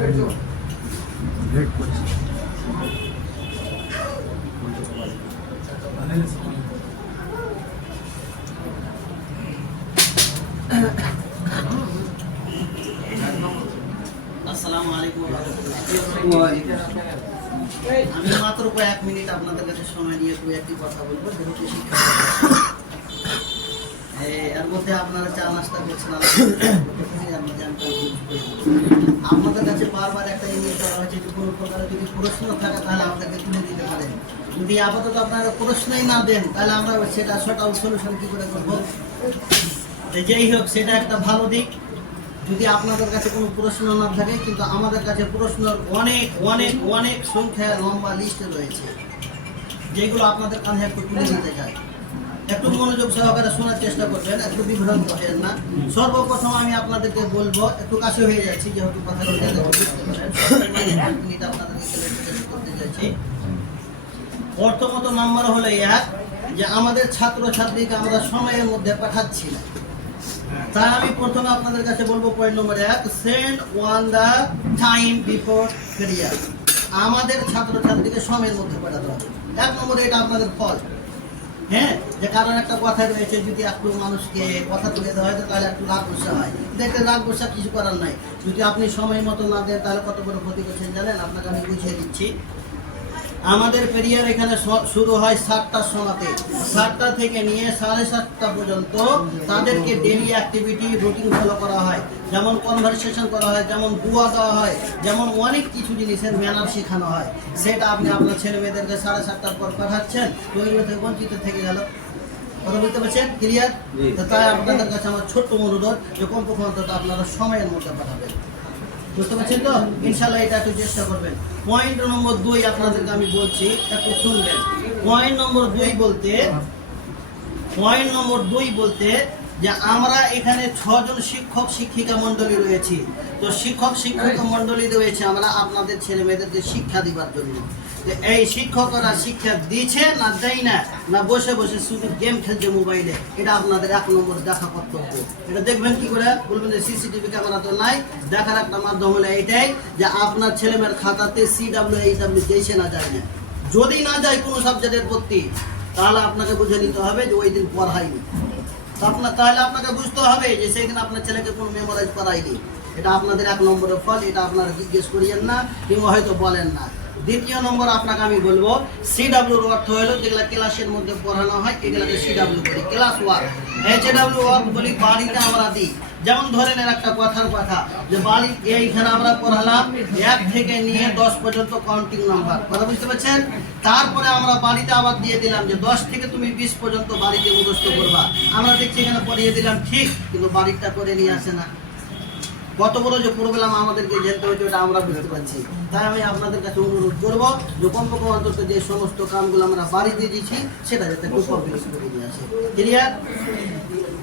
আসসালামু আলাইকুম। আমি মাত্র কয়েক মিনিট আপনাদের কাছে সময় নিয়ে দু একটি কথা বলবো, যেহেতু শিক্ষা এর মধ্যে আপনারা চা নাস্তা করছেন, আপনাদের কাছে বারবার একটা জিনিস করা হয়েছে যে কোনো প্রকারের যদি প্রশ্ন থাকে তাহলে আমাদেরকে তুলে দিতে পারেন। যদি আপাতত আপনারা প্রশ্নই না দেন তাহলে আমরা সেটা শর্ট আউট সলিউশন কী করে করবো। যেই হোক, সেটা একটা ভালো দিক। যদি আপনাদের কাছে কোনো প্রশ্ন না থাকে, কিন্তু আমাদের কাছে প্রশ্নের অনেক অনেক অনেক সংখ্যা লম্বা লিস্টে রয়েছে, যেগুলো আপনাদের কাছে একটু তুলে নিতে চাই। একটু মনোযোগ সহকারে শোনার চেষ্টা করবেন, একটু বিভ্রান্ত হবেন না। সর্বপ্রথম আমি আপনাদেরকে বলবো, একটু কাছে হয়ে যাচ্ছি যেহেতু কথা করতে করতে চাইছি। প্রথমত নাম্বার হলো এক, যে আমাদের ছাত্রছাত্রীকে আমরা সময়ের মধ্যে পাঠাচ্ছি না। তাই আমি প্রথমে আপনাদের কাছে বলবো, পয়েন্ট নম্বর এক, send one the time before career. আমাদের ছাত্রছাত্রীকে সময়ের মধ্যে পাঠাতে হবে। এক নম্বরে এটা আপনাদের ফল। হ্যাঁ, যে কারণ একটা কথা রয়েছে, যদি একটু মানুষকে কথা তুলে দেওয়া হয় তাহলে একটু রাগ গোসা হয়। দেখতে রাগ গোসা কিছু করার নাই। যদি আপনি সময় মতো না দেন তাহলে কত বড় ক্ষতি করছেন জানেন? আপনাকে আমি বুঝিয়ে দিচ্ছি। আমাদের পেরিয়ার এখানে শুরু হয় 7টার সময়তে। 7টা থেকে নিয়ে 7:30টা পর্যন্ত তাদেরকে ডেইলি অ্যাক্টিভিটি রুটিন ফলো করা হয়, যেমন কনভারসেশন করা হয়, যেমন দোয়া দেওয়া হয়, যেমন অনেক কিছু জিনিসের ম্যানার শেখানো হয়। সেটা আপনি আপনার ছেলে মেয়েদেরকে 7:30টার পর পাঠাচ্ছেন, তো ওইগুলো থেকে বঞ্চিত থেকে গেল। কথা বলতে পারছেন? ক্লিয়ার? তাই আপনাদের কাছে আমার ছোট্ট অনুরোধ যে কমপক্ষে অন্তত আপনারা সময়ের মধ্যে পাঠাবেন। বুঝতে পারছেন তো? ইনশাল্লাহ এটা একটু চেষ্টা করবেন। পয়েন্ট নম্বর 2 আপনাদেরকে আমি বলছি, একটু শুনবেন। পয়েন্ট নম্বর 2 বলতে যে আমরা এখানে 6 জন শিক্ষক শিক্ষিকা মণ্ডলী রয়েছি। তো শিক্ষক শিক্ষিকা মণ্ডলী রয়েছে আমরা আপনাদের ছেলে মেয়েদেরকে শিক্ষা দিবার জন্য। এই শিক্ষকরা শিক্ষা দিচ্ছে না দেয় না, না বসে বসে শুধু গেম খেলছে মোবাইলে, এটা আপনাদের 1 নম্বর দেখা কর্তব্য। এটা দেখবেন কি করে? বলবেন যে সিসিটিভি ক্যামেরা তো নাই। দেখার একটা মাধ্যম হলো এইটাই, যে আপনার ছেলেমেয়ের খাতাতে CWHW দিয়েছে না যায় না। যদি না যায় কোনো সাবজেক্টের প্রতি, তাহলে আপনাকে বুঝে নিতে হবে যে ওই দিন পড়ায়নি। তাহলে আপনাকে বুঝতে হবে যে সেই দিন আপনার ছেলেকে কোনো মেমোরাইজ করায়নি। এটা আপনাদের 1 নম্বরের ফল। এটা আপনারা জিজ্ঞেস করিয়েন না কিংবা হয়তো বলেন না। দ্বিতীয় নম্বর আপনাকে আমি বলবো, CWর অর্থ হলো যেগুলো ক্লাসের মধ্যে পড়ানো হয়, এগুলোকে CW বলি, ক্লাস ওয়ার্ক। HW ওয়ার্ক বলি বাড়িতে আমরা দিই। যেমন ধরেন একটা কথার কথা, যে বাড়ি এইখানে আমরা পড়ালাম 1 থেকে নিয়ে 10 পর্যন্ত কাউন্টিং নাম্বার। কথা বুঝতে পারছেন? তারপরে আমরা বাড়িতে আবার দিয়ে দিলাম যে 10 থেকে তুমি 20 পর্যন্ত বাড়িতে মুখস্থ করবা। আমরা দেখছি এখানে পড়িয়ে দিলাম ঠিক, কিন্তু বাড়িটা করে নিয়ে আসে না। কত বড় যে প্রবলেম আমাদেরকে জানতে হচ্ছে, ওটা আমরা বুঝতে পারছি। তাই আমি আপনাদের কাছে অনুরোধ করবো যে কমপক্ষে অন্তত যে সমস্ত কামগুলো আমরা বাড়িতে দিয়েছি সেটা যাতে খুব কমপ্লিট করে নিয়ে আসে। ক্লিয়ার?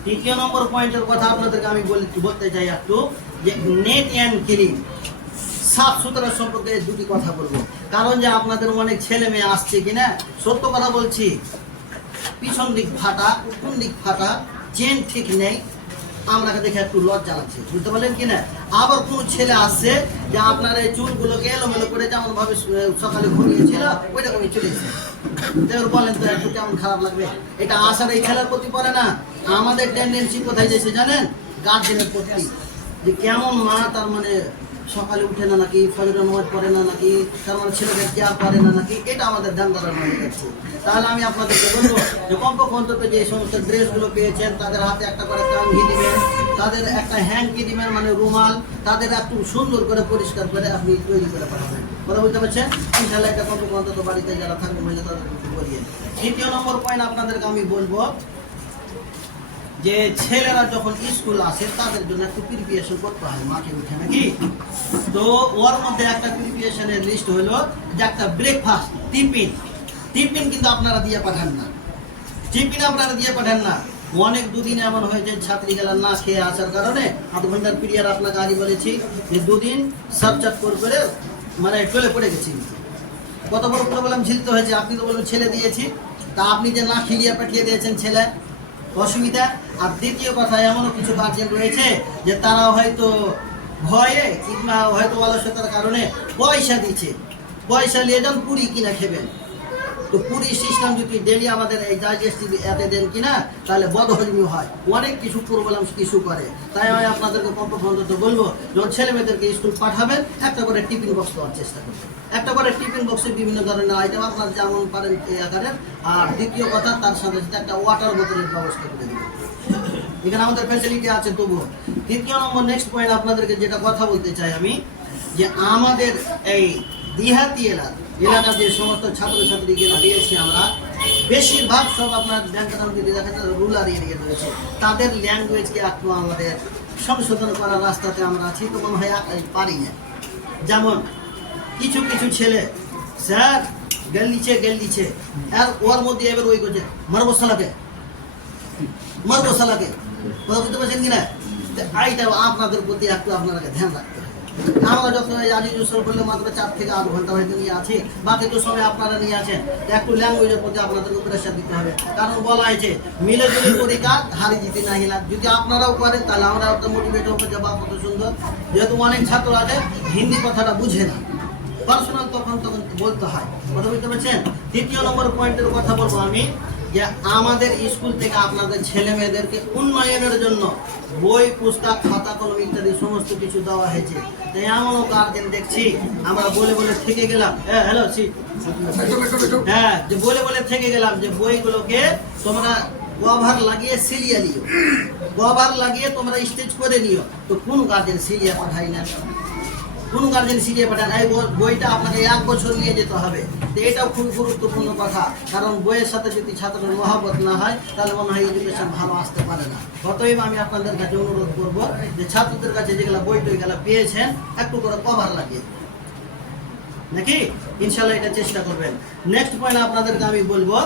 তৃতীয় নম্বর পয়েন্টের কথা আপনাদেরকে আমি বলতে চাই একটু, যে নেট অ্যান্ড ক্লিন, সাফ সুতরাং সম্পর্কে 2টি কথা বলবো। কারণ যে আপনাদের অনেক ছেলে মেয়ে আসছে কিনা, সত্য কথা বলছি, পিছন দিক ফাটা, কোন দিক ফাটা, চেন ঠিক নেই, আমাকে দেখে একটু লজ্জা লাগছে। বুঝতে পারলেন কিনা? আবার কোনো ছেলে আসছে যে আপনার এই চুলগুলোকে এলোমেলো করে যেমন ভাবে সকালে ঘুমিয়েছিল ওইটা করে চলেছে। বলেন তো একটু কেমন খারাপ লাগবে? এটা আসার এই ছেলের প্রতি পড়ে না, আমাদের টেন্ডেন্সি কোথায় যাচ্ছে জানেন? গার্জেনের প্রতি। যে কেমন মা তার মানে সকালে উঠে না নাকি, ফজরের নামাজ পড়ে না নাকি, তার মানে ছেলেকে কেয়ার করে না নাকি, এটা আমাদের ধ্যান ধারণা হয়ে যাচ্ছে। তাহলে আমি আপনাদেরকে বলবো যে কমপক্ষে অন্তত যে সমস্ত ড্রেসগুলো পেয়েছেন তাদের হাতে একটা করে কাঙ্ঘি দিবেন, তাদের একটা হ্যান্ডকি দিবেন মানে রুমাল, তাদের একটু সুন্দর করে পরিষ্কার করে আপনি তৈরি করে পাঠাবেন। কথা বুঝতে পারছেন? ইনশাআল্লাহ এটা কমপক্ষে অন্তত বাড়িতে যারা থাকবে মহিলা তাদেরকে করিয়ে। তৃতীয় নম্বর পয়েন্ট আপনাদেরকে আমি বলবো, যে ছেলেরা যখন স্কুল আসে তাদের জন্য একটু প্রিপারেশন করতে হয় মাঠে উঠে নাকি। তো ওর মধ্যে একটা প্রিপারেশনের লিস্ট হলো যে একটা ব্রেকফাস্ট, টিফিন কিন্তু আপনারা দিয়ে পাঠান না। অনেক দুদিন এমন হয়েছে ছাত্রী গেলা না খেয়ে আসার কারণে 8 ঘন্টার পিরিয়ড আপনাকে আগে বলেছি যে 2 দিন সাবচাপ করে মানে চলে পড়ে গেছি। কত বড় প্রবলেম ঝিলতে হয়েছে। আপনি তো বলুন ছেলে দিয়েছি, তা আপনি যে না খেলিয়ে পাঠিয়ে দিয়েছেন ছেলে, অসুবিধা। আর দ্বিতীয় কথা, এমনও কিছু গার্জেন রয়েছে যে তারা হয়তো ভয়ে কিংবা হয়তো অলসতার কারণে পয়সা দিচ্ছে, পয়সা নিয়ে যান পুরি কিনা খেবেন। তো পুরি সিস্টেম যদি ডেলি আমাদের এই ডাইজেস্টিভ এতে দেন কিনা তাহলে বদহজমি হয়, অনেক কিছু প্রবলেম কিছু করে। তাই আমি আপনাদেরকে কম্পখণ্ডত বলবো, যখন ছেলে মেয়েদেরকে স্কুল পাঠাবেন একটা করে টিফিন বক্স দেওয়ার চেষ্টা করবেন। একটা করে টিফিন বক্সে বিভিন্ন ধরনের আইটেম আপনার যেমন পারেন এই আকারের। আর দ্বিতীয় কথা, তার সাথে সাথে একটা ওয়াটার বোতলের ব্যবস্থা করে দেবেন। এখানে আমাদের ফ্যাসিলিটি আছে তবুও। দ্বিতীয় নম্বর নেক্সট পয়েন্ট আপনাদেরকে যেটা কথা বলতে চাই আমি, যে আমাদের এই দিহাতি এলাকার যে সমস্ত ছাত্রছাত্রীগুলো দিয়েছি আমরা, বেশিরভাগ সব আপনার ব্যাংকার যদি দেখেন রুরাল এরিয়া রয়েছে, তাদের ল্যাঙ্গুয়েজকে একটু আমাদের সংশোধন করার রাস্তাতে আমরা আছি, তো মনে হয় পারি না। যেমন কিছু কিছু ছেলে স্যার গেল দিচ্ছে আর ওর মধ্যে এবার ওই করছে মারবো সালাকে কথা বুঝতে পারছেন কিনা? এইটা আপনাদের প্রতি একটু আপনাদেরকে ধ্যান রাখতে হবে। আমরা যখন আজিজুসল করলে মাত্র 4 থেকে 8 ঘন্টা হয়তো নিয়ে আছি, বাকি তো সময় আপনারা নিয়ে আছেন, একটু ল্যাঙ্গুয়েজের প্রতি আপনাদেরকে প্রেশার দিতে হবে। কারণ বলা হয়েছে মিলে জুলে করি কাজ, হারি জিতি না হিলা। যদি আপনারাও করেন তাহলে আমরা একটা মোটিভেট হবো যে বা কত সুন্দর। যেহেতু অনেক ছাত্র আছে হিন্দি কথাটা বুঝে না, পার্সোনাল তখন বলতে হয়, কথা বুঝতে পারছেন। দ্বিতীয় নম্বর পয়েন্টের কথা বলবো আমি, যে আমাদের স্কুল থেকে আপনাদের ছেলে মেয়েদেরকে উন্নয়নের জন্য বই পুস্তক খাতা কলম ইত্যাদি সমস্ত কিছু দেওয়া হয়েছে। তাই এমনও গার্জেন দেখছি আমরা বলে থেকে গেলাম, হ্যালো হ্যাঁ, যে বলে থেকে গেলাম যে বইগুলোকে তোমরা কভার লাগিয়ে সিলিয়া নিও, কভার লাগিয়ে তোমরা স্টেজ করে নিও। তো কোন গার্জেন সিলিয়া পাঠাই না, কোন গার্জেন সিরিয়ে পাঠান? এই বইটা আপনাকে 1 বছর নিয়ে যেতে হবে। তো এটাও খুব গুরুত্বপূর্ণ কথা, কারণ বইয়ের সাথে যদি ছাত্রের মহাবত না হয় তাহলে মনে হয় এডুকেশন ভালো আসতে পারে না। অতএব আমি আপনাদের কাছে অনুরোধ করবো যে ছাত্রদের কাছে যেগুলো বই টইগুলো পেয়েছেন একটু করে কভার লাগিয়ে নাকি ইনশাল্লাহ এটা চেষ্টা করবেন। নেক্সট পয়েন্ট আপনাদেরকে আমি বলবো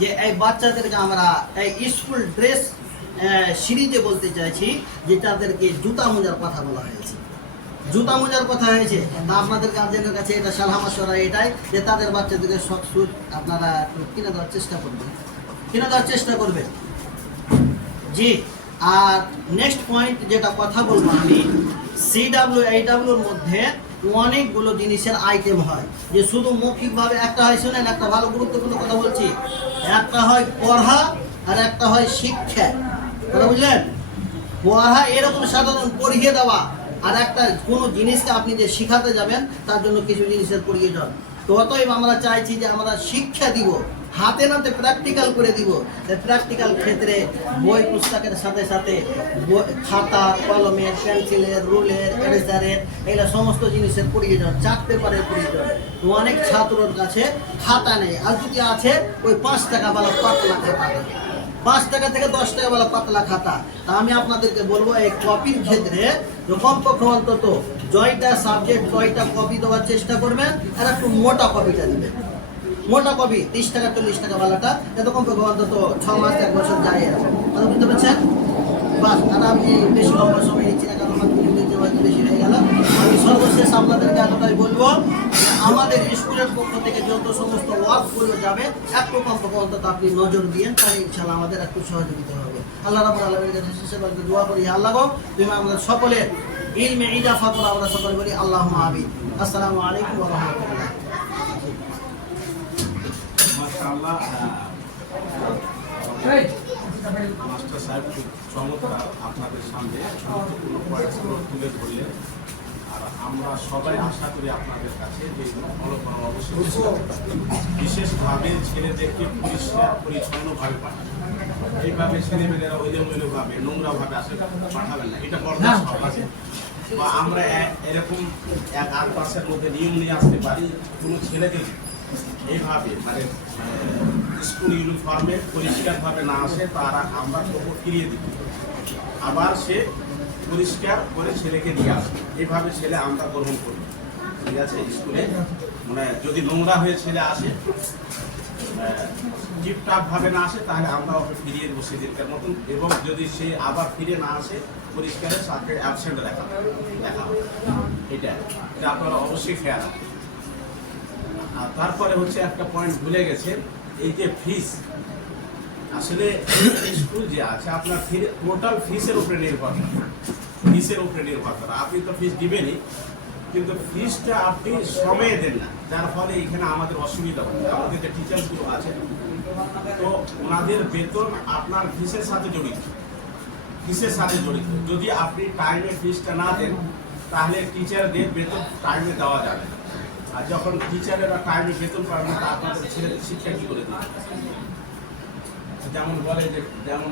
যে এই বাচ্চাদেরকে আমরা এই স্কুল ড্রেস সিরিজে বলতে চাইছি যে তাদেরকে জুতা মোজার কথা বলা হয়েছে, জুতা মোজার কথা হয়েছে। তা আপনাদের গার্জেনের কাছে এটা সালামাশরা এটাই যে তাদের বাচ্চাদেরকে সব সুট আপনারা কিনে দেওয়ার চেষ্টা করবেন। জি, আর নেক্সট পয়েন্ট যেটা কথা বলবো আমি, CWAWর মধ্যে অনেকগুলো জিনিসের আইটেম হয়, যে শুধু মৌখিকভাবে একটা হয়, শোনেন একটা ভালো গুরুত্বপূর্ণ কথা বলছি, একটা হয় পড়া আর একটা হয় শিক্ষা, কথা বুঝলেন? পড়া এরকম সাধারণ পড়িয়ে দেওয়া, আর একটা কোনো জিনিসকে আপনি যে শিখাতে যাবেন তার জন্য কিছু জিনিসের প্রয়োজন। তো অতএব আমরা চাইছি যে আমরা শিক্ষা দিব, হাতে নাতে প্র্যাকটিক্যাল করে দিব। প্র্যাকটিক্যাল ক্ষেত্রে বই পুস্তকের সাথে সাথে খাতা কলমের পেন্সিলের রুলের এরেজারের এগুলো সমস্ত জিনিসের প্রয়োজন, চার্ট পেপারের প্রয়োজন। অনেক ছাত্রর কাছে খাতা নেই, আর যদি আছে ওই 5 টাকা বালা পাতলা খাতা, 5 টাকা থেকে 10 টাকা বালা পাতলা খাতা। তা আমি আপনাদেরকে বলবো এই কপির ক্ষেত্রে কমপক্ষে অন্তত 6টা সাবজেক্ট 6টা কপি দেওয়ার চেষ্টা করবেন, আর একটু মোটা কপিটা দেবেন। মোটা কপি 30 টাকা 40 টাকা বালাটা, এত কমপক্ষে অন্তত 6 মাস 1 বছর যায় এরকম, বুঝতে পারছেন? বাস, আর আমি বেশি লম্বা সময় নিচ্ছি না, কারণ আমার হয়তো বেশি হয়ে গেল। আমি সর্বশেষ আপনাদেরকে এতটাই বলবো যে আমাদের স্কুলের পক্ষ থেকে যত সমস্ত ওয়ার্কগুলো যাবে একটু কমপক্ষে অন্তত আপনি নজর দিয়েন, তাহলে ইনশাআল্লাহ আমাদের একটু সহযোগিতা হবে। আল্লাহ রাব্বুল আলামিনের কাছে শেষে দোয়া করি, আল্লাহ গো তুমি আমাদের সকলের ইলমে ইজাফা করে আমরা সকলে বলি আল্লাহুম্মা আমিন। আসসালামু আলাইকুম ওয়া রাহমাতুল্লাহ। মাশাআল্লাহ, মাস্টার সাহেব খুব চমৎকার আপনাদের সামনে গুরুত্বপূর্ণ পয়েন্টগুলো তুলে ধরলেন। আর আমরা সবাই আশা করি আপনাদের কাছে যে ফলো করা অবশ্যই, বিশেষভাবে ছেলেদেরকে পরিষ্কার পরিচ্ছন্নভাবে পাঠাবেন। এইভাবে ছেলেমেয়েরা ওইভাবে নোংরাভাবে আসে পাঠাবেন না, এটা বরদাস্ত হবে। বা আমরা এরকম 1-8 মাসের মধ্যে নিয়ম নিয়ে আসতে পারি, কোনো ছেলেকে এইভাবে মানে স্কুল ইউনিফর্মে পরিষ্কারভাবে না আসে তারা আমরা তবু ফিরিয়ে দিই, আবার সে পরিষ্কার করে ছেলেকে দিয়ে আসে। এইভাবে ছেলে আমরা গ্রহণ করি, ঠিক আছে? স্কুলে মানে যদি নোংরা হয়ে ছেলে আসে, টিপটাপভাবে না আসে, তাহলে আমরা ওকে ফিরিয়ে দেবো সেদিনকার মতন। এবং যদি সে আবার ফিরে না আসে, পরিষ্কারের সাথে অ্যাবসেন্ট দেখা হবে। এটা আপনারা অবশ্যই খেয়াল রাখবেন। আর তারপরে হচ্ছে একটা পয়েন্ট ভুলে গেছে, এই যে ফিস, আসলে স্কুল যে আছে আপনার টোটাল ফিসের উপরে নির্ভর করে। ফিসের উপরে নির্ভর করে। আপনি তো ফিস দিবেনই, কিন্তু ফিসটা আপনি সময়ে দেন না, যার ফলে এখানে আমাদের অসুবিধা হয়। আমাদের যে টিচার্সগুলো আছে, তো ওনাদের বেতন আপনার ফিসের সাথে জড়িত, ফিসের সাথে জড়িত। যদি আপনি টাইমে ফিসটা না দেন, তাহলে টিচারদের বেতন টাইমে দেওয়া যাবে না। আর যখন টিচারেরা টাইমে বেতন পাবে না, তা আপনাদের ছেলেদের শিক্ষা কী করে দেবে? যেমন বলে যে যেমন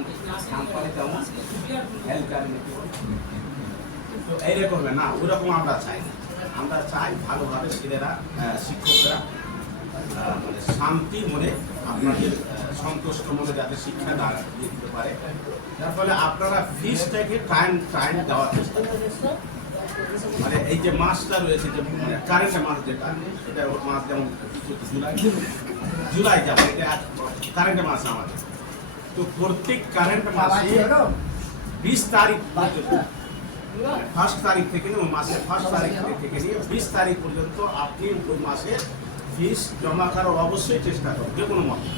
কোম্পানি তেমন তো এইরকম না, ওরকম আমরা চাই না। আমরা চাই ভালোভাবে ছেলেরা, শিক্ষকরা মানে শান্তি মনে, আপনাদের সন্তুষ্ট মনে যাতে শিক্ষা দিতে পারে, যার ফলে আপনারা ফিসটাকে টাইম দেওয়ার চেষ্টা করেন। মানে এই যে মাসটা রয়েছে, যে মানে কারেন্টের মাস, যেটা এটা মাস, যেমন জুলাই যেমন এটা কারেন্টের মাস আমাদের, তো প্রত্যেক কারেন্ট মাসে 20 তারিখ পর্যন্ত, ফার্স্ট তারিখ থেকে নিয়ে মাসের ফার্স্ট তারিখ থেকে নিয়ে 20 তারিখ পর্যন্ত আপনি ওই মাসে ফিস জমা করার অবশ্যই চেষ্টা করুন, যে কোনো মতে।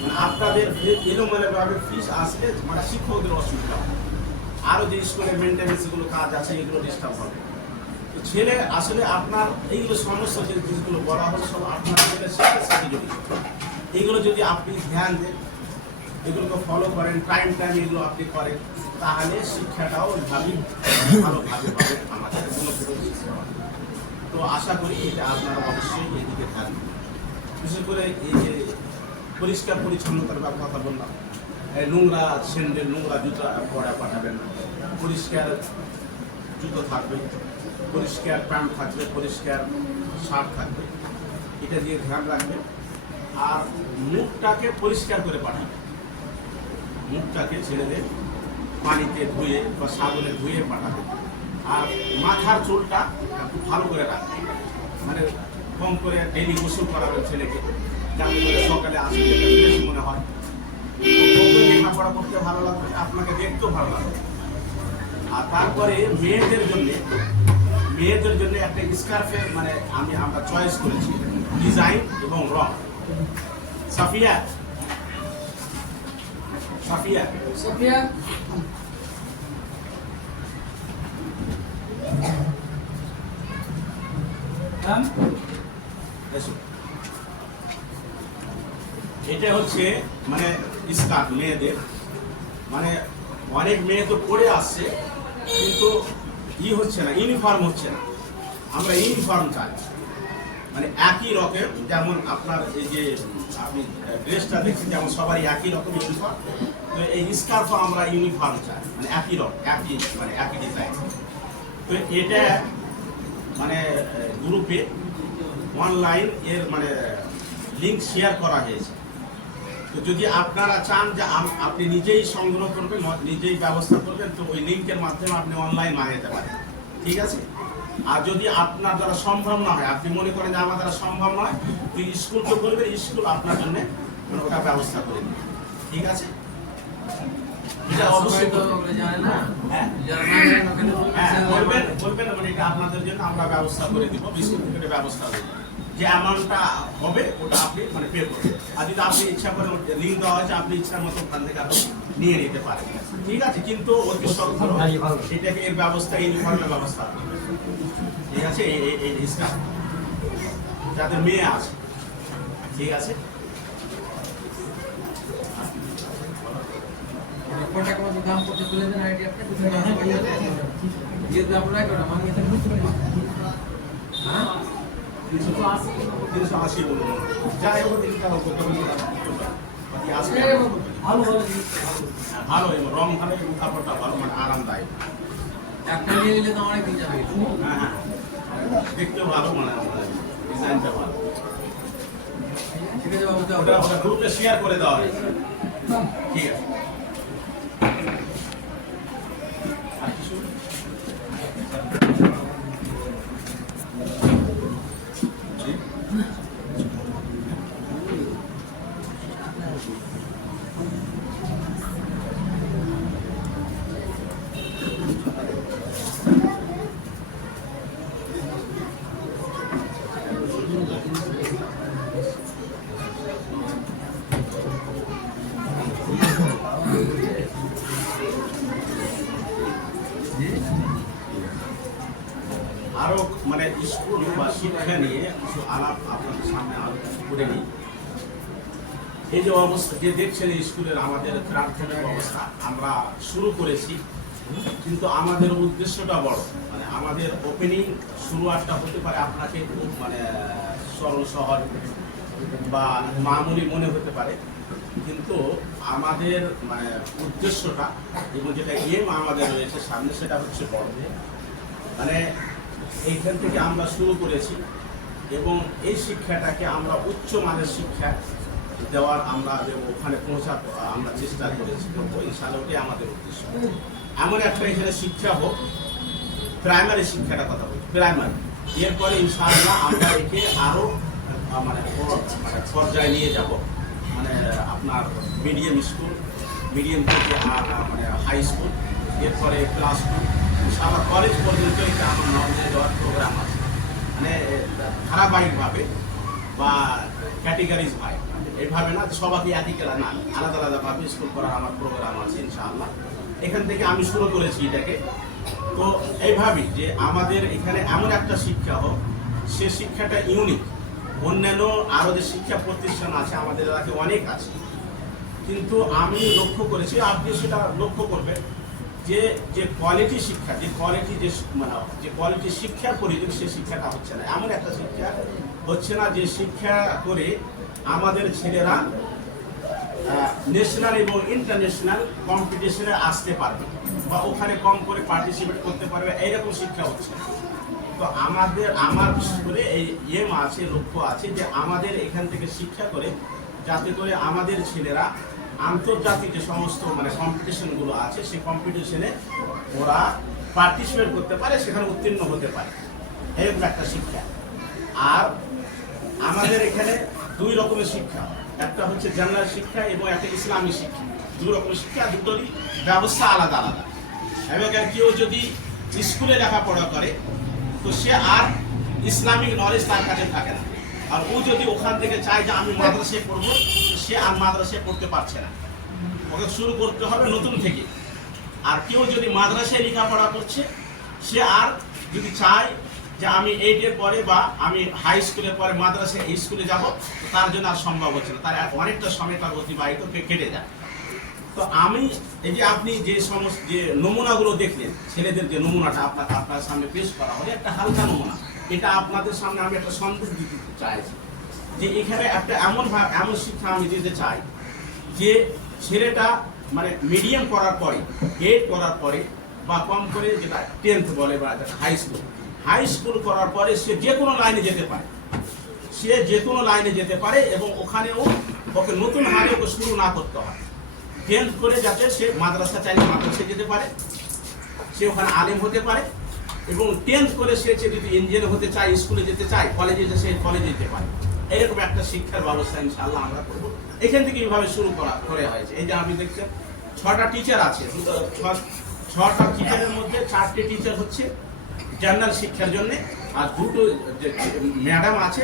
মানে আপনাদের এলোমেলোভাবে ফিস আসলে মানে শিক্ষকদের অসুবিধা হবে, আরও যে স্কুলের মেনটেন্যান্সগুলো কাজ আছে এগুলো ডিস্টার্ব হবে। তো ছেলে আসলে আপনার এইগুলো সমস্ত যে জিনিসগুলো বলা হলো সব আপনার ছেলের শিক্ষার সাথে জড়িত। এইগুলো যদি আপনি ধ্যান দেন, এগুলোকে ফলো করেন, টাইম এগুলো আপনি করেন, তাহলে শিক্ষাটাও ওইভাবেই ভালোভাবে হবে আমাদের কোনো শিক্ষা হবে। তো আশা করি এটা আপনারা অবশ্যই এদিকে থাকবেন। বিশেষ করে এই যে পরিষ্কার পরিচ্ছন্নতার কথা বললাম, নোংরা স্যান্ডেল, নোংরা জুতা পরা পাঠাবেন না, পরিষ্কার জুতো থাকবে, পরিষ্কার প্যান্ট থাকবে, পরিষ্কার শার্ট থাকবে, এটা দিয়ে ধ্যান রাখবেন। আর মুখটাকে পরিষ্কার করে পাঠাবেন, মুখটাকে ছেলেদের পানিতে ধুয়ে বা সাবনে ধুয়ে পাঠাবেন। আর মাথার চুলটা একটু ভালো করে রাখবেন, মানে কম করে ডেলি গোসল করাবেন ছেলেকে, যাতে করে সকালে আসলে ফ্রেশ মনে হয়, লেখাপড়া করতে ভালো লাগবে, আপনাকে দেখতেও ভালো লাগবে। আর তারপরে মেয়েদের জন্য একটা স্কার্ফের মানে আমরা চয়েস করেছি ডিজাইন এবং রং। সাফিয়া এটা হচ্ছে মানে স্কার্ফ মেয়েদের, মানে অনেক মেয়ে তো পড়ে আসছে কিন্তু হচ্ছে না, ইউনিফর্ম হচ্ছে না। আমরা ইউনিফর্ম চাই, মানে একই রকম, যেমন আপনার এই যে আপনি ড্রেসটা দেখছেন যেমন সবারই একই রকম ইউনিফর্ম, তো এই স্কার্ফও আমরা ইউনিফর্ম চাই, মানে একই রকম, একই ডিজাইন। তো এটা মানে গ্রুপে অনলাইন এর মানে লিঙ্ক শেয়ার করা হয়েছে। তো যদি আপনারা চান যে আপনি নিজেই সংগ্রহ করবেন, নিজেই ব্যবস্থা করবেন, তো ওই লিঙ্কের মাধ্যমে আপনি অনলাইন মাগাতে পারেন, ঠিক আছে। আর যদি আপনার দ্বারা সম্ভব না হয়, আপনি মনে করেন যে আমার দ্বারা সম্ভব নয়, তুই স্কুলকে বলবেন, স্কুল আপনার জন্য ওটা ব্যবস্থা করে দেবে, ঠিক আছে। এটা অবশ্যই বলবেন মানে এটা আপনাদের জন্য আমরা ব্যবস্থা করে দিব, বিস্কুট প্যাকেটের ব্যবস্থা করে দিব। যে অ্যামাউন্টটা হবে ওটা আপনি মানে পে করবেন। আর যদি আপনি ইচ্ছা করেন, লিঙ্ক দেওয়া হয়েছে, আপনি ইচ্ছার মতো ওখান থেকে আপনি নিয়ে নিতে পারেন, ঠিক আছে। কিন্তু অতি সত্ত্বর এটাকে এর ব্যবস্থা, ইউনিফর্মের ব্যবস্থা, ঠিক আছে। এই স্টাফ যাদের মেয়ে আছে, ঠিক আছে। দাম কত তুলে দেন আইডিয়া আপনার করে আমি এটা বুঝতে পারি। হ্যাঁ 380 বলুন, যাই হোক এটা ভালো রং ভালো এবং কাপড়টা ভালো, মানে আরামদায়ক। একটা নিয়ে নিলে তো অনেক দিন যাবে। হ্যাঁ, দেখতেও ভালো, মানে ডিজাইনটা ভালো, ঠিক আছে বাবু, ওটা গ্রুপে শেয়ার করে দেওয়া হয়েছে, ঠিক আছে। স্কুল বা শিক্ষা নিয়ে কিছু আলাপ আপনাদের সামনে করে নিই। এই যে অবস্থা যে দেখছেন এই স্কুলের আমাদের প্রাথমিক অবস্থা আমরা শুরু করেছি, কিন্তু আমাদের উদ্দেশ্যটা বড়। মানে আমাদের ওপেনিং শুরুয়াতটা হতে পারে আপনাকে খুব মানে সরল সহজ বা মামুলি মনে হতে পারে, কিন্তু আমাদের মানে উদ্দেশ্যটা এবং যেটা এম আমাদের রয়েছে সামনে সেটা হচ্ছে বড়। মানে এইখান থেকে আমরা শুরু করেছি এবং এই শিক্ষাটাকে আমরা উচ্চ মানের শিক্ষা দেওয়ার আমরা ওখানে পৌঁছাতে আমরা চেষ্টা করেছি। তো ইনশাআল্লাহ ওটাই আমাদের উদ্দেশ্য। এমন একটা এখানে শিক্ষা হোক, প্রাইমারি শিক্ষাটা কথা বলি, প্রাইমারি, এরপরে ইনশাআল্লাহ আমরা একে আরও মানে পর্যায়ে নিয়ে যাব। মানে আপনার মিডিয়াম স্কুল, মিডিয়াম থেকে মানে হাই স্কুল, এরপরে ক্লাস 2, ইনশাআল্লাহ কলেজ পর্যন্ত এটা আমার নর্মাল দেওয়ার প্রোগ্রাম আছে। মানে ধারাবাহিকভাবে বা ক্যাটেগরিজ ভাই, এইভাবে না সবাইকে একই কেলা না, আলাদা আলাদাভাবে স্কুল করার আমার প্রোগ্রাম আছে ইনশাআল্লাহ। এখান থেকে আমি শুরু করেছি এটাকে। তো এইভাবেই যে আমাদের এখানে এমন একটা শিক্ষা হোক, সে শিক্ষাটা ইউনিক। অন্যান্য আরও যে শিক্ষা প্রতিষ্ঠান আছে আমাদের এলাকায় অনেক আছে, কিন্তু আমি লক্ষ্য করেছি, আপনি সেটা লক্ষ্য করবেন যে যে কোয়ালিটি শিক্ষা, যে কোয়ালিটি যে মানে যে কোয়ালিটি শিক্ষার পরিবেশ, সে শিক্ষাটা হচ্ছে না। এমন একটা শিক্ষা হচ্ছে না যে শিক্ষা করে আমাদের ছেলেরা ন্যাশনাল এবং ইন্টারন্যাশনাল কম্পিটিশনে আসতে পারবে বা ওখানে কম করে পার্টিসিপেট করতে পারবে, এইরকম শিক্ষা হচ্ছে। তো আমার বিশেষ করে এই আছে, লক্ষ্য আছে যে আমাদের এখান থেকে শিক্ষা করে যাতে করে আমাদের ছেলেরা আন্তর্জাতিক যে সমস্ত মানে কম্পিটিশনগুলো আছে সেই কম্পিটিশনে ওরা পার্টিসিপেট করতে পারে, সেখানে উত্তীর্ণ হতে পারে, এরকম একটা শিক্ষা। আর আমাদের এখানে 2 রকমের শিক্ষা, একটা হচ্ছে জেনারেল শিক্ষা এবং একটা ইসলামী শিক্ষা। 2 রকমের শিক্ষা, দুটোরই ব্যবস্থা আলাদা আলাদা। এবং কেউ যদি স্কুলে লেখাপড়া করে তো সে আর ইসলামিক নলেজ তার কাছে থাকে না, আর ও যদি ওখান থেকে চায় যে আমি মাদ্রাসায় পড়বো, সে আর মাদ্রাসায় পড়তে পারছে না, ওকে শুরু করতে হবে নতুন থেকে। আর কেউ যদি মাদ্রাসায় লেখাপড়া করছে, সে আর যদি চায় যে আমি 8-এর পরে বা আমি হাই স্কুলের পরে মাদ্রাসায় এই স্কুলে যাব, তার জন্য আর সম্ভব হচ্ছে না, তার অনেকটা সময় তার অতিবাহিত কেটে যায়। তো আমি এই যে আপনি যে সমস্ত যে নমুনাগুলো দেখলেন, ছেলেদের যে নমুনাটা আপনার সামনে পেশ করা হলে একটা হালকা নমুনা, এটা আপনাদের সামনে আমি একটা সন্দেশ দিতে চাইছি যে এখানে একটা এমন শিক্ষা আমি দিতে চাই যে ছেলেটা মানে মিডিয়াম করার পরে, 8 করার পরে বা কম করে যেটা 10th বলে বা হাই স্কুল করার পরে সে যে কোনো লাইনে যেতে পারে, যেতে পারে এবং ওখানেও ওকে নতুন হারে ওকে শুরু না করতে হয়। 10th করে যাতে সে মাদ্রাসা চাইলে মাদ্রাসায় যেতে পারে, সে ওখানে আলেম হতে পারে, এবং 10th করে সে যদি ইঞ্জিনিয়ার হতে চায়, স্কুলে যেতে চায়, কলেজে সে কলেজে যেতে পারে। এরকম একটা শিক্ষার ব্যবস্থা ইনশাআল্লাহ আমরা করবো। এখান থেকে এইভাবে শুরু করা হয়েছে। এই যে আপনি দেখছেন 6টা টিচার আছে, 6টা টিচারের মধ্যে 4টে টিচার হচ্ছে জেনারেল শিক্ষার জন্য, আর 2টো ম্যাডাম আছে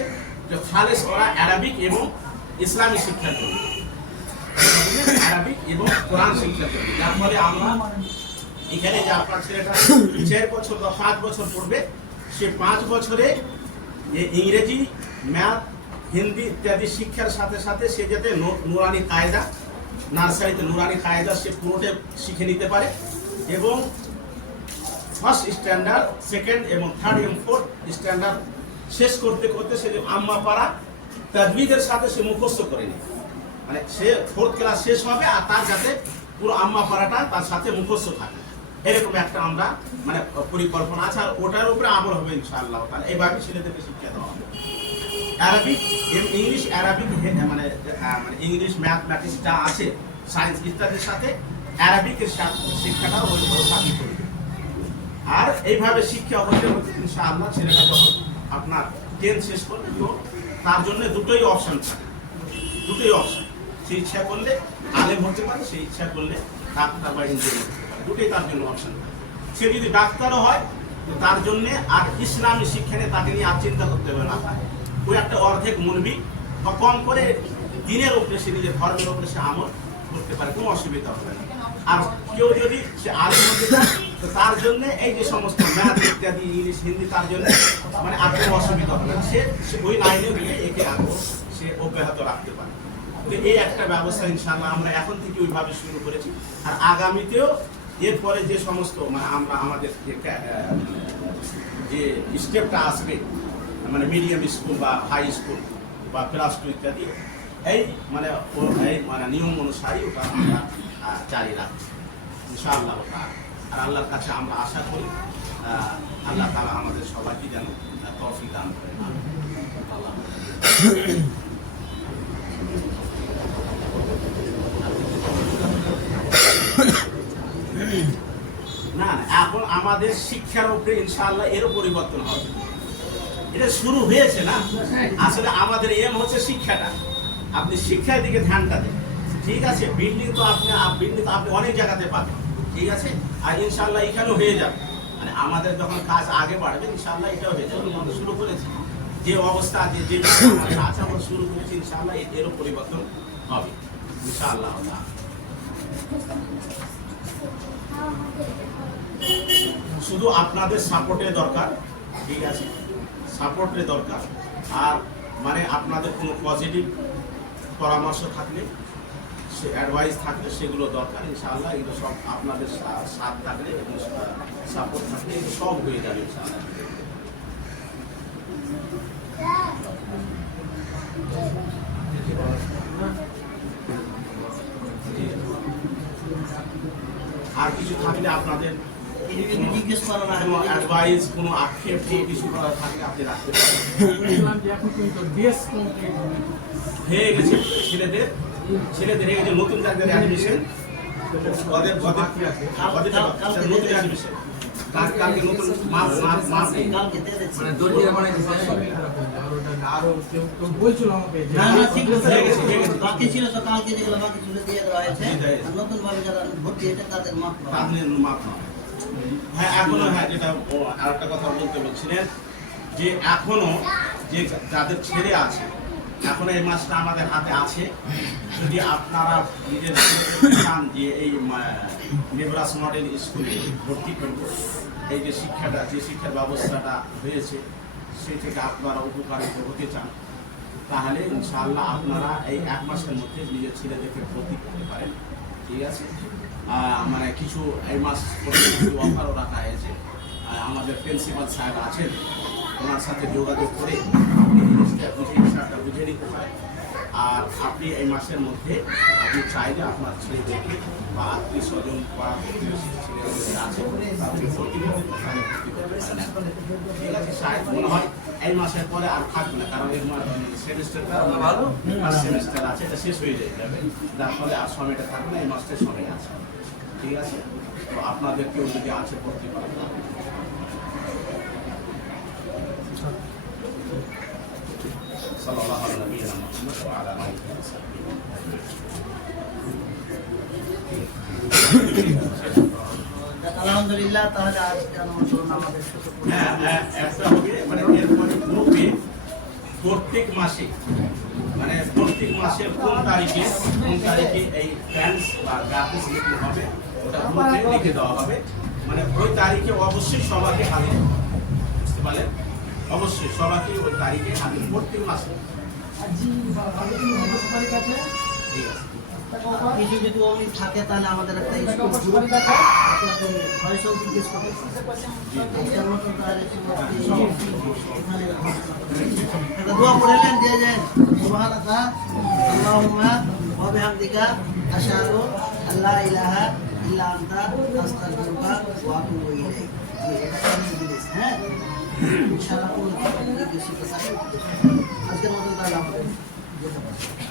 যে খালেস ওরা অ্যারাবিক এবং ইসলামী শিক্ষার জন্য, আরবিক এবং কোরআন শিক্ষার জন্য। যার ফলে আমরা এখানে যে আপনার ছেলেটা 4 বছর বা 5 বছর পড়বে, সে 5 বছরে ইংরেজি, ম্যাথ, হিন্দি ইত্যাদি শিক্ষার সাথে সাথে সে যাতে নুরানি কায়দা, নার্সারিতে নুরানি কায়দা সে পুরোটা শিখে নিতে পারে, এবং ফার্স্ট স্ট্যান্ডার্ড, 2nd এবং 3rd এবং 4th স্ট্যান্ডার্ড শেষ করতে করতে সে যে আম্মা পাড়া তাজবিদের সাথে সে মুখস্থ করে নেয়। মানে সে 4th ক্লাস শেষ হবে আর তার যাতে পুরো আম্মা পাড়াটা তার সাথে মুখস্থ থাকে, এরকম একটা আমরা মানে পরিকল্পনা আছে। আর ওটার উপরে আমল হবে ইনশাআল্লাহ। তাহলে এইভাবে ছেলেদেরকে শিক্ষা দেওয়া হবে। অ্যারাবিক, ইংলিশ, অ্যারাবিক মানে ইংলিশ, ম্যাথমেটিক্স যা আছে, সায়েন্স ইত্যাদির সাথে অ্যারাবিকের শিক্ষাটাও ওই সাথে করবে। আর এইভাবে শিক্ষা হতে হতে ইনশাআল্লাহ ছেলেটা যখন আপনার 10th শেষ করবে, তো তার জন্য দুটোই অপশন থাকে, সে ইচ্ছা করলে আলেম হতে পারে, সে ইচ্ছা করলে ডাক্তার বা ইঞ্জিনিয়ার হতে পারে, দুটোই তার জন্য অপশন থাকে। সে যদি ডাক্তারও হয় তো তার জন্য আর ইসলামী শিক্ষা নিয়ে তাকে নিয়ে আর চিন্তা করতে হবে না, ওই একটা অর্ধেক মুলবি বা কম করে দিনের উপরে সে নিজের ধর্মের উপরে সে আমল করতে পারে, কোনো অসুবিধা হবে না। আর কেউ যদি সে আলিম হতে চায় তো তার জন্য এই যে সমস্ত ম্যাথ ইত্যাদি ইংলিশ হিন্দি তার জন্য মানে আর কোনো অসুবিধা হবে না, সে ওই লাইনে গিয়ে একে আরো সে অব্যাহত রাখতে পারে। তো এই একটা ব্যবস্থা ইনশাআল্লাহ আমরা এখন থেকে ওইভাবে শুরু করেছি। আর আগামীতেও এরপরে যে সমস্ত মানে আমরা আমাদের যে স্টেপটা আসবে মানে মিডিয়াম স্কুল বা হাই স্কুল বা ক্লাস 2 ইত্যাদি এই মানে এই মানে নিয়ম অনুসারী ওটা আমরা জারি রাখছি ইনশাআল্লাহ। আর আল্লাহর কাছে আমরা আশা করি আল্লাহ তাআলা আমাদের সবাইকে যেন তৌফিক দান করেন। আল্লাহ না এখন আমাদের শিক্ষার উপরে ইনশাআল্লাহ এরও পরিবর্তন হবে। এটা শুরু হয়েছে না, আসলে আমাদের এম হচ্ছে শিক্ষাটা। আপনি শিক্ষার দিকে ধ্যানটা দেন, ঠিক আছে? বিল্ডিং তো আপনি অনেক জায়গাতে পাবেন, ঠিক আছে? আর ইনশাআল্লাহ এখানেও হয়ে যাবে। মানে আমাদের যখন কাজ আগে বাড়বে ইনশাআল্লাহ এটাও হয়ে যাবে। আমরা শুরু করেছি যে অবস্থা যে আছে আমরা শুরু করেছি, ইনশাআল্লাহ এরও পরিবর্তন হবে ইনশাআল্লাহ। শুধু আপনাদের সাপোর্টের দরকার, ঠিক আছে? সাপোর্টের দরকার। আর মানে আপনাদের কোনো পজিটিভ পরামর্শ থাকলে, সে অ্যাডভাইস থাকলে সেগুলো দরকার ইনশাআল্লাহ। এগুলো সব আপনাদের সাথ থাকলে এবং সাপোর্ট থাকলে এগুলো সব হয়ে যাবে ইনশাআল্লাহ। আর কিছু থাকলে আপনাদের জিজ্ঞেস করার কোনো অ্যাডভাইস, কোনো আক্ষেপ, কোনো কিছু করার থাকলে আপনি রাখতে পারেন। বলছিলাম যে এখন কিন্তু বেস কমপ্লিট হয়ে গেছে ছেলেদের হয়ে গেছে নতুন যাদের অ্যাডমিশন, ওদের নতুন অ্যাডমিশন কালকে নতুন কালকে দিয়ে দিচ্ছি। মানে দর্জিরা বানাইছে আরো কেউ বলছিল আমাকে যে না, না, ঠিক আছে। হয়ে গেছে। বাকি ছিল তো কালকে যেগুলো বাকি ছিল দিয়ে দেওয়া হয়েছে। আর নতুন ভাবে যারা ভর্তি হয়েছে তাদের মাফ করা। আপনি মাপ না। হ্যাঁ এখনো, হ্যাঁ যেটা আরেকটা কথা বলতে বলছিলেন যে এখনো যে যাদের ছেলে আছে এখনো এই মাসটা আমাদের হাতে আছে। যদি আপনারা নিজের চান যে এই নেবরাস মডেল স্কুলে ভর্তি করব, এই যে শিক্ষাটা যে শিক্ষার ব্যবস্থাটা হয়েছে সেই থেকে আপনারা উপকারিত হতে চান, তাহলে ইনশাআল্লাহ আপনারা এই এক মাসের মধ্যে নিজের ছেলেদেরকে ভর্তি করতে পারেন, ঠিক আছে? মানে কিছু এই মাস কিছু অফারও রাখা হয়েছে। আমাদের প্রিন্সিপাল সাহেব আছেন, ওনার সাথে যোগাযোগ করে আপনি জিনিসটা বুঝে নিতে পারেন। আর আপনি এই মাসের মধ্যে আপনি চাইলে আপনার ছেলেদেরকে বা আত্মীয় স্বজন বা ছেলেদের আছে তাদেরকে ভর্তি করতে পারেন, ঠিক আছে? শায়দ মনে হয় এই মাসের পরে আর থাকবে না, কারণ এর সেমিস্টারটা সেমিস্টার আছে, এটা শেষ হয়ে যাবে, যার ফলে আর সময়টা থাকবে না, এই মাসটার সময় আছে, ঠিক আছে? তো আপনাদের কেউ যদি আছে ভর্তি করেন সাল্লাল্লাহু আলাইহি ওয়া সাল্লাম ওয়া আলা আলিহি ওয়া সাহবিহি। আলহামদুলিল্লাহ, তাহলে আজকে আমাদের একটা হবে মানে এরপরে গ্রুপে প্রত্যেক মাসে কোন তারিখে এই প্যান্টস বা গ্রাফিক্স মিটিং হবে ওটা গ্রুপে লিখে দেওয়া হবে। মানে ওই তারিখে অবশ্যই সবাইকে হাজির, বুঝতে পারলেন? অবশ্যই সবাইকে ওই তারিখে হাজির প্রত্যেক মাসে, ঠিক আছে? কিছু যদি অমিল থাকে তাহলে আমাদের একটা স্কুল ভয়েসও জিজ্ঞেস করবে। আজকের মতন তাহলে এখানে একটা দোয়া পড়লেন যে সুবহানাকা আল্লাহুম্মা ওয়া বিহামদিকা আশহাদু আল্লা ইলাহা ইল্লা আনতা আস্তাগফিরুকা ওয়া আতুবু ইলাইক। এটা একটা জিনিস, হ্যাঁ ইনশাআল্লাহ। আজকের মতন তাহলে আমাদের